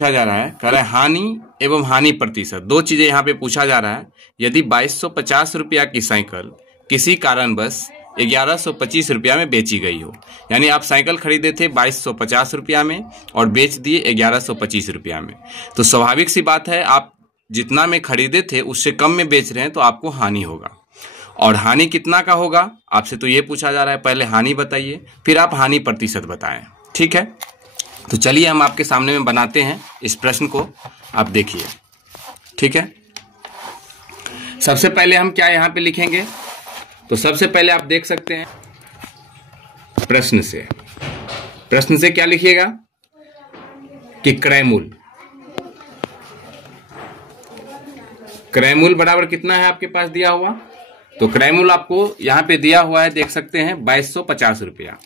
पूछा जा रहा है, कह रहा है हानि एवं हानि प्रतिशत, दो चीजें यहाँ पे पूछा जा रहा है। यदि 2250 रुपया की साइकिल किसी कारणवश 1125 रुपया में बेची गई हो, यानी आप साइकिल खरीदे थे 2250 रुपया में और बेच दिए 1125 रुपया में, तो स्वाभाविक सी बात है आप जितना में खरीदे थे उससे कम में बेच रहे हैं तो आपको हानि होगा। और हानि कितना का होगा आपसे तो ये पूछा जा रहा है, पहले हानि बताइए फिर आप हानि प्रतिशत बताएं। ठीक है, तो चलिए हम आपके सामने में बनाते हैं इस प्रश्न को, आप देखिए। ठीक है, सबसे पहले हम क्या यहाँ पे लिखेंगे, तो सबसे पहले आप देख सकते हैं प्रश्न से क्या लिखिएगा कि क्रयमूल बराबर कितना है आपके पास दिया हुआ, तो क्रयमूल आपको यहाँ पे दिया हुआ है, देख सकते हैं 2250 रुपया,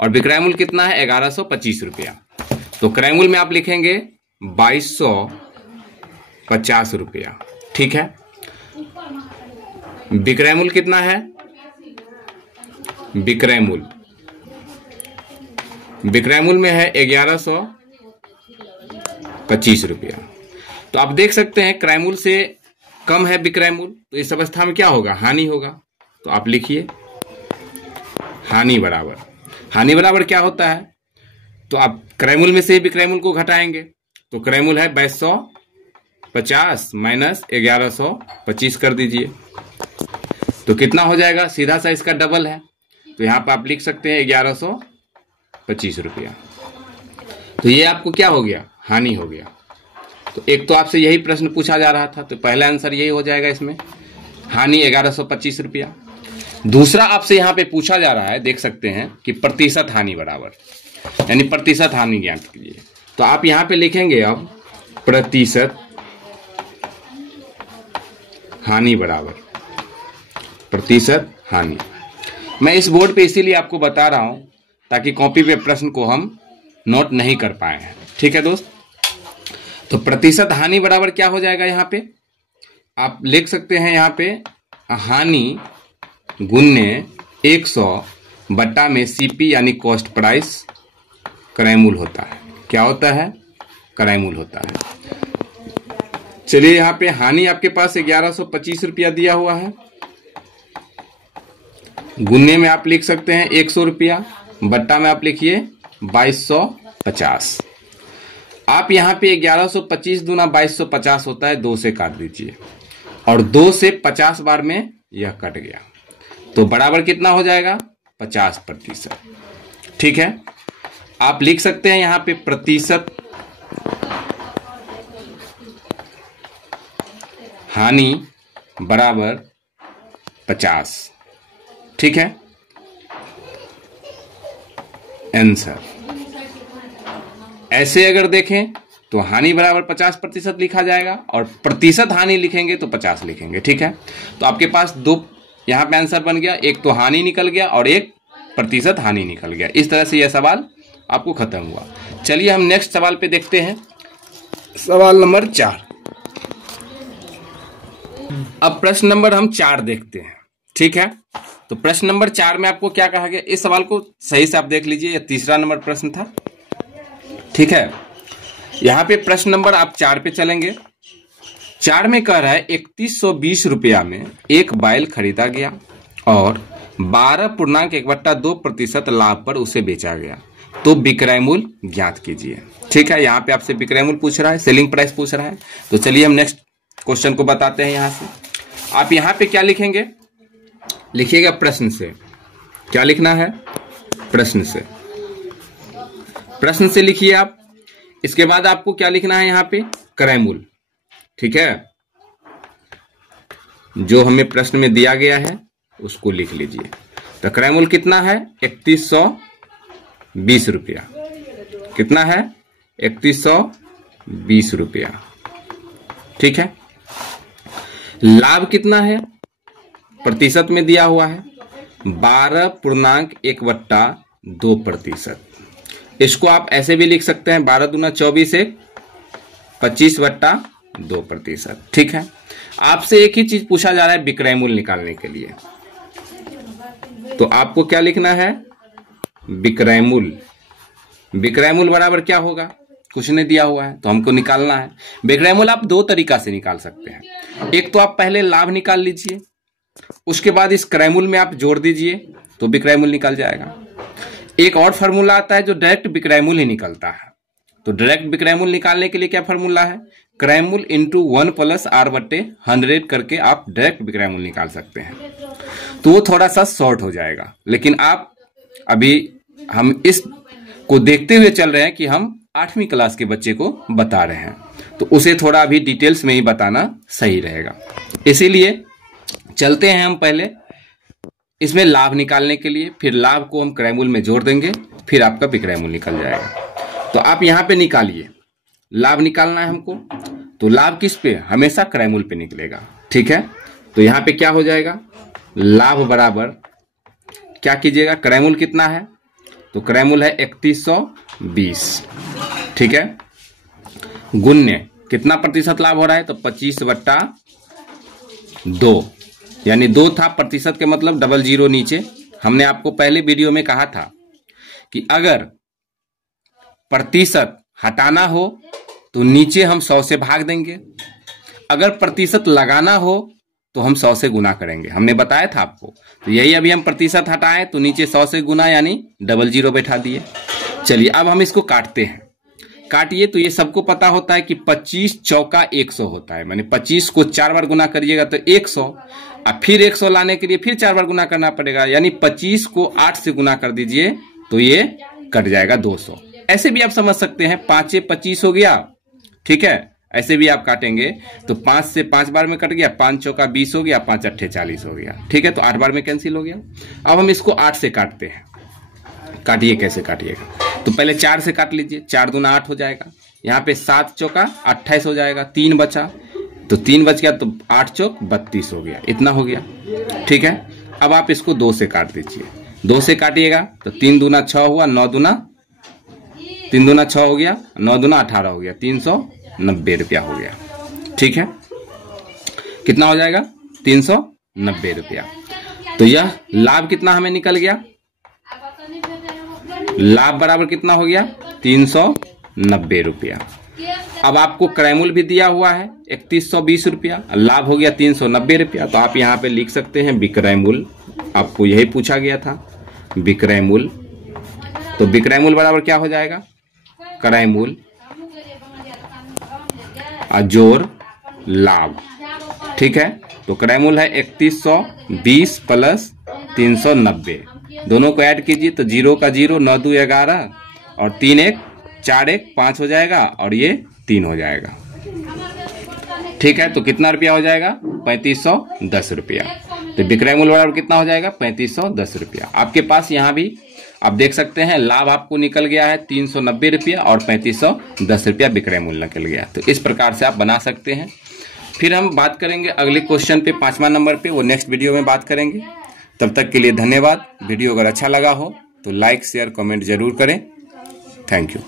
और विक्रयमूल कितना है 1125 रुपया। तो क्रयमूल में आप लिखेंगे 2250 रुपया। ठीक है, विक्रयमूल कितना है, विक्रयमूल में है 1125 रुपया। तो आप देख सकते हैं क्रयमूल से कम है विक्रयमूल, तो इस अवस्था में क्या होगा, हानि होगा। तो आप लिखिए हानि बराबर क्या होता है, तो आप क्रयमूल में से विक्रयमूल को घटाएंगे, तो क्रयमूल है 2250 माइनस 1125 कर दीजिए, तो कितना हो जाएगा, सीधा सा इसका डबल है, तो यहाँ पर आप लिख सकते हैं 1125 रुपया। तो ये आपको क्या हो गया, हानि हो गया। तो एक तो आपसे यही प्रश्न पूछा जा रहा था, तो पहला आंसर यही हो जाएगा इसमें, हानि 1125 रुपया। दूसरा आपसे यहाँ पे पूछा जा रहा है, देख सकते हैं कि प्रतिशत हानि बराबर, यानी प्रतिशत हानि ज्ञात कीजिए। तो आप यहाँ पे लिखेंगे अब प्रतिशत हानि बराबर प्रतिशत हानि। मैं इस बोर्ड पे इसीलिए आपको बता रहा हूं ताकि कॉपी पे प्रश्न को हम नोट नहीं कर पाए हैं। ठीक है दोस्त, तो प्रतिशत हानि बराबर क्या हो जाएगा, यहाँ पे आप लिख सकते हैं, यहाँ पे हानि गुन्ने 100 बट्टा में सीपी यानी कॉस्ट प्राइस क्रयमूल होता है। क्या होता है, क्रयमूल होता है। चलिए यहाँ पे हानि आपके पास 1125 रुपया दिया हुआ है, गुन्ने में आप लिख सकते हैं 100 रुपया, बट्टा में आप लिखिए 2250। आप यहाँ पे 1125 दूना 2250 होता है, 2 से काट दीजिए और 2 से 50 बार में यह कट गया, तो बराबर कितना हो जाएगा, 50%। ठीक है, आप लिख सकते हैं यहाँ पे प्रतिशत हानि बराबर 50। ठीक है, आंसर। ऐसे अगर देखें तो हानि बराबर 50% लिखा जाएगा और प्रतिशत हानि लिखेंगे तो 50 लिखेंगे। ठीक है, तो आपके पास दो यहाँ पे आंसर बन गया, एक तो हानि निकल गया और एक प्रतिशत हानि निकल गया। इस तरह से यह सवाल आपको खत्म हुआ। चलिए हम नेक्स्ट सवाल पे देखते हैं, सवाल नंबर 4। अब प्रश्न नंबर हम 4 देखते हैं। ठीक है, तो प्रश्न नंबर 4 में आपको क्या कहा गया, इस सवाल को सही से आप देख लीजिए, यह तीसरा नंबर प्रश्न था। ठीक है, यहाँ पे प्रश्न नंबर आप 4 पे चलेंगे। 4 में कह रहा है 3120 रुपया में एक बैल खरीदा गया और 12.1/2% लाभ पर उसे बेचा गया, तो विक्रय मूल्य ज्ञात कीजिए। ठीक है, यहाँ पे आपसे विक्रय मूल्य पूछ रहा है, सेलिंग प्राइस पूछ रहा है। तो चलिए हम नेक्स्ट क्वेश्चन को बताते हैं। यहाँ से आप यहाँ पे क्या लिखेंगे, लिखिएगा प्रश्न से। क्या लिखना है, प्रश्न से लिखिए आप। इसके बाद आपको क्या लिखना है, यहाँ पे क्रय मूल्य। ठीक है, जो हमें प्रश्न में दिया गया है उसको लिख लीजिए। तो क्रय मूल्य कितना है, 3120 रुपया। कितना है, 3120 रुपया। ठीक है, लाभ कितना है, प्रतिशत में दिया हुआ है 12.1/2%। इसको आप ऐसे भी लिख सकते हैं 12 दूना 24 1 25/2%। ठीक है, आपसे एक ही चीज पूछा जा रहा है विक्रय मूल्य निकालने के लिए, तो आपको क्या लिखना है, विक्रय मूल्य। विक्रय मूल्य बराबर क्या होगा, कुछ नहीं दिया हुआ है, तो हमको निकालना है। बिक्राय मूल्य आप दो तरीका से निकाल सकते हैं। एक तो आप पहले लाभ निकाल लीजिए, उसके बाद इस क्रय मूल्य में आप जोड़ दीजिए तो विक्रय मूल्य निकल जाएगा। एक और फार्मूला आता है जो डायरेक्ट विक्रय मूल्य ही निकलता है। तो डायरेक्ट विक्रय मूल्य निकालने के लिए क्या फार्मूला है, क्रय मूल्य इंटू 1 प्लस R/100 करके आप डायरेक्ट विक्रय मूल्य निकाल सकते हैं। तो वो थोड़ा सा शॉर्ट हो जाएगा, लेकिन आप अभी हम इस को देखते हुए चल रहे हैं कि हम 8वीं क्लास के बच्चे को बता रहे हैं, तो उसे थोड़ा अभी डिटेल्स में ही बताना सही रहेगा। इसीलिए चलते हैं हम पहले इसमें लाभ निकालने के लिए, फिर लाभ को हम क्रय मूल्य में जोड़ देंगे, फिर आपका विक्रय मूल्य निकल जाएगा। तो आप यहां पे निकालिए, लाभ निकालना है हमको, तो लाभ किस पे, हमेशा क्रय मूल्य पे निकलेगा। ठीक है, तो यहां पे क्या हो जाएगा, लाभ बराबर क्या कीजिएगा, क्रय मूल्य कितना है, तो क्रय मूल्य है 3120। ठीक है, गुण्य कितना प्रतिशत लाभ हो रहा है, तो 25/2, यानी 2 था, प्रतिशत के मतलब डबल जीरो नीचे। हमने आपको पहले वीडियो में कहा था कि अगर प्रतिशत हटाना हो तो नीचे हम 100 से भाग देंगे, अगर प्रतिशत लगाना हो तो हम 100 से गुना करेंगे, हमने बताया था आपको। तो यही अभी हम प्रतिशत हटाएं तो नीचे 100 से गुना यानी डबल जीरो बैठा दिए। चलिए अब हम इसको काटते हैं, काटिए। तो ये सबको पता होता है कि 25 चौका 100 होता है, माने 25 को 4 बार गुना करिएगा तो 100, अब फिर 100 लाने के लिए फिर 4 बार गुना करना पड़ेगा, यानी 25 को 8 से गुना कर दीजिए तो ये कट जाएगा 200। ऐसे भी आप समझ सकते हैं, 5 25 हो गया। ठीक है, ऐसे भी आप काटेंगे तो 5 से 5 बार में कट गया, 5 चौका 20 हो गया, 5 8 40 हो गया। ठीक है, तो 8 बार में कैंसिल हो गया। अब हम इसको 8 से काटते हैं, काटिए कैसे काटिएगा, तो पहले 4 से काट लीजिए, 4 दूना 8 हो जाएगा, यहाँ पे 7 चौका 28 हो जाएगा, 3 बचा, तो 3 बच गया, तो 8 चौक 32 हो गया, इतना हो गया। ठीक है, अब आप इसको 2 से काट दीजिए, 2 से काटिएगा तो 3 दूना 6 हुआ, 9 दूना 3 दूना 6 हो गया, 9 दूना 18 हो गया, 390 रुपया हो गया। ठीक है, कितना हो जाएगा, 390 रुपया। तो यह लाभ कितना हमें निकल गया, लाभ बराबर कितना हो गया, 390 रुपया। अब आपको क्रय मूल्य भी दिया हुआ है 3120 रुपया, लाभ हो गया 390 रुपया। तो आप यहाँ पे लिख सकते हैं विक्रय मूल्य, आपको यही पूछा गया था, विक्रय मूल्य। तो विक्रय मूल्य बराबर क्या हो जाएगा, क्रय मूल्य जोड़ लाभ। ठीक है, तो क्रय मूल्य है 3120 प्लस 390, दोनों को ऐड कीजिए तो 0 का 0, 9 2 11 और 3 1 4 1 5 हो जाएगा और ये 3 हो जाएगा। ठीक है, तो कितना रुपया हो जाएगा, 3510 रुपया। तो विक्रय मूल्य बराबर कितना हो जाएगा, 3510 रुपया। आपके पास यहाँ भी आप देख सकते हैं लाभ आपको निकल गया है 390 रुपया और 3510 रुपया विक्रय मूल्य निकल गया। तो इस प्रकार से आप बना सकते हैं। फिर हम बात करेंगे अगले क्वेश्चन पे, 5वां नंबर पे, वो नेक्स्ट वीडियो में बात करेंगे। तब तक के लिए धन्यवाद। वीडियो अगर अच्छा लगा हो तो लाइक शेयर कमेंट जरूर करें। Thank you.